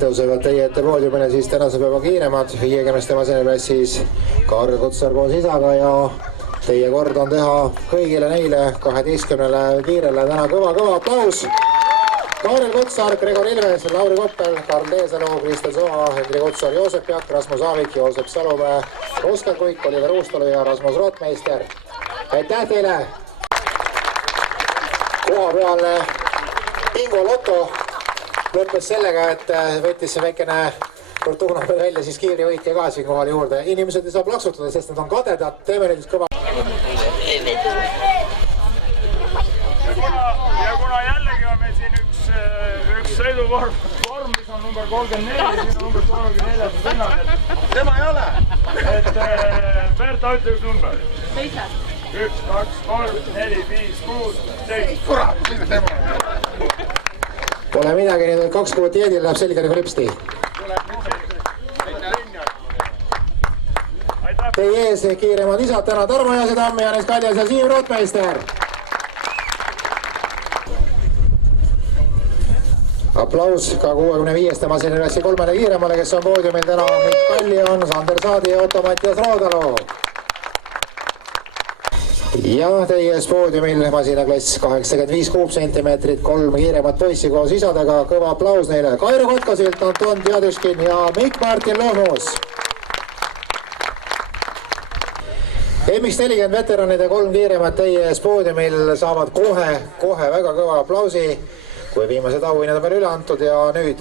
tõusevad teie ette poodiumile siis tänase päeva kiiremad 50 masinaklassis Kaarel Kutsar koos isaga ja teie kord on teha kõigile neile 12 kiirele täna kõva aplaus. Kaarel Kutsar, Gregor Ilves, Lauri Koppel, Karl Teesalu, Kristel Soa, Hendrik Kutsar, Joosep Jakk, Rasmus Aavik, Joosep Salumäe, Oskar Kuik, Oliver Uustalu ja Rasmus Rotmeister. Aitäh teile! Kohapealne Bingo Lotto lõppes sellega, et võttis see väikene Fortuna peal välja siis kiirivõitja ka siin kohal juurde. Inimesed ei saa plaksutada, sest nad on kadedad. Teeme nüüd kõva. Ja kuna jällegi on meil siin üks sõiduvorm, mis on number 34, siin on number 34 sõnnad. Tema ei ole! Et Berta ütle üks number. 7. 1, 2, 3, 4, 5, 6, 7. Kurat, mis tema? Pole midagi, nüüd 2 kuud dieedil läheb selga nagu lipsti. Teie ees kiiremad isad täna Tarmo Jaasetamm, Janes Kaljas ja Siim Rotmeister. Aplaus ka 65. masinaklassi 3 kiiremale, kes on poodiumil täna Mikk Kallion, Sander Saadi ja Otto Mattias Roodalu. Ja teie ees poodiumil masinaklass 85 kuupsentimeetrit, 3 kiiremat poissi koos isadega. Kõva aplaus neile. Kairo Kotkasilt, Anton Tjaduskin ja Mikk Martin Lohmus. MX40 veteranide 3 kiiremat teie ees poodiumil saavad kohe väga kõva aplausi, kui viimased auhinnad on veel üle antud ja nüüd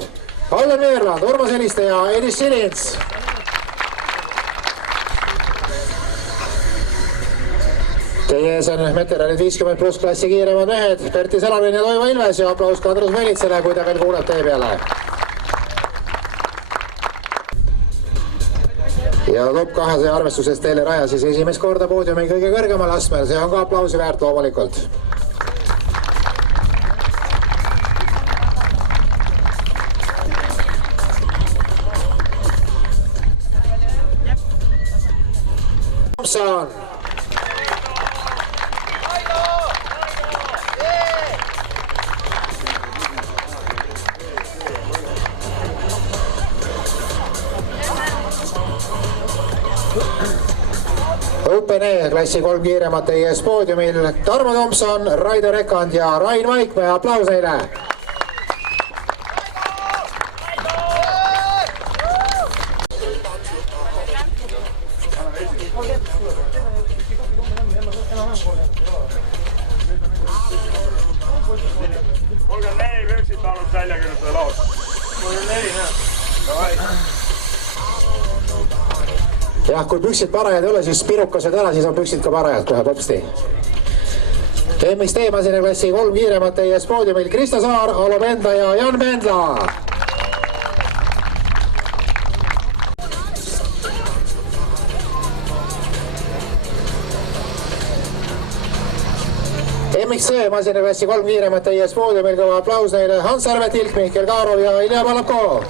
Allan Veerland, Urmas Heliste ja Edis Silins. Teie ees on veteranid 50+ klassi kiiremad mehed Perti Salavin ja Toivo Ilves ja aplaus ka Andrus Melitsele, kui ta veel kuuleb tee peale. Ja top 200 arvestuses teile raja siis esimest korda poodiumil kõige kõrgemal astmel, see on ka aplausi väärt loomulikult. Tomson. Open E klassi 3 kiiremat teie ees poodiumil Tarmo Tomson, Raido Rekand ja Rain Vaikmäe, aplaus neile. Jah, kui püksid parajad ei ole, siis pirukased ära, siis on püksid ka parajad kohe popsti. MXT masinaklassi 3 kiiremat teie ees poodiumil Krista Saar, Alo Pendla ja Jan Pendla. MXC masinaklassi 3 kiiremat teie ees poodiumil, kõva aplaus neile Hans Arvet Ilk, Mihkel Kaarov ja Ilja Palapko.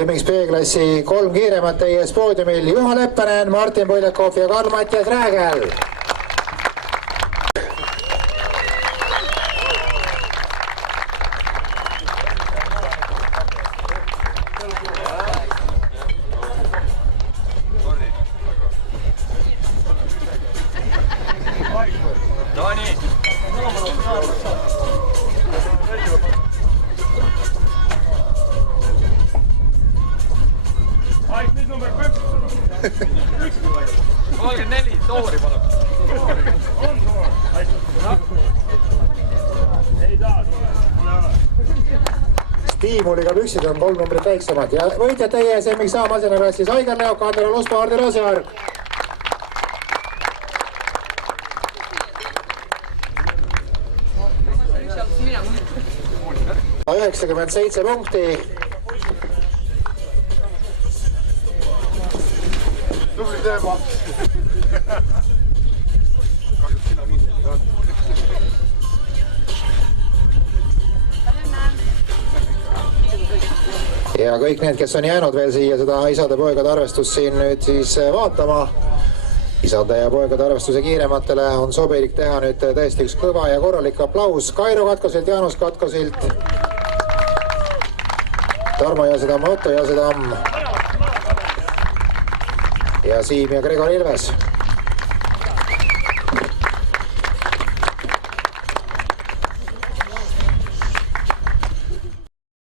MXP klassi 3 kiiremat teie ees poodiumil Juha Leppänen, Martin Puljekov ja Karl Mattias Räägel. Stiimuliga püksid on 3 numbrit väiksemad ja võitjad teie ees MXA masinaklassis Aigar Leok, Andero Luspa, Hardi Roosjärv. 97 punkti. Tubli teema. Ja kõik need, kes on jäänud veel siia seda isade-poegade arvestust siin nüüd siis vaatama. Isade ja poegade arvestuse kiirematele on sobilik teha nüüd tõesti üks kõva ja korralik aplaus Kairo Katkosilt, Jaanus Katkosilt, Tarmo Jaasedamm, Otto Jaasedamm ja Siim ja Gregor Ilves.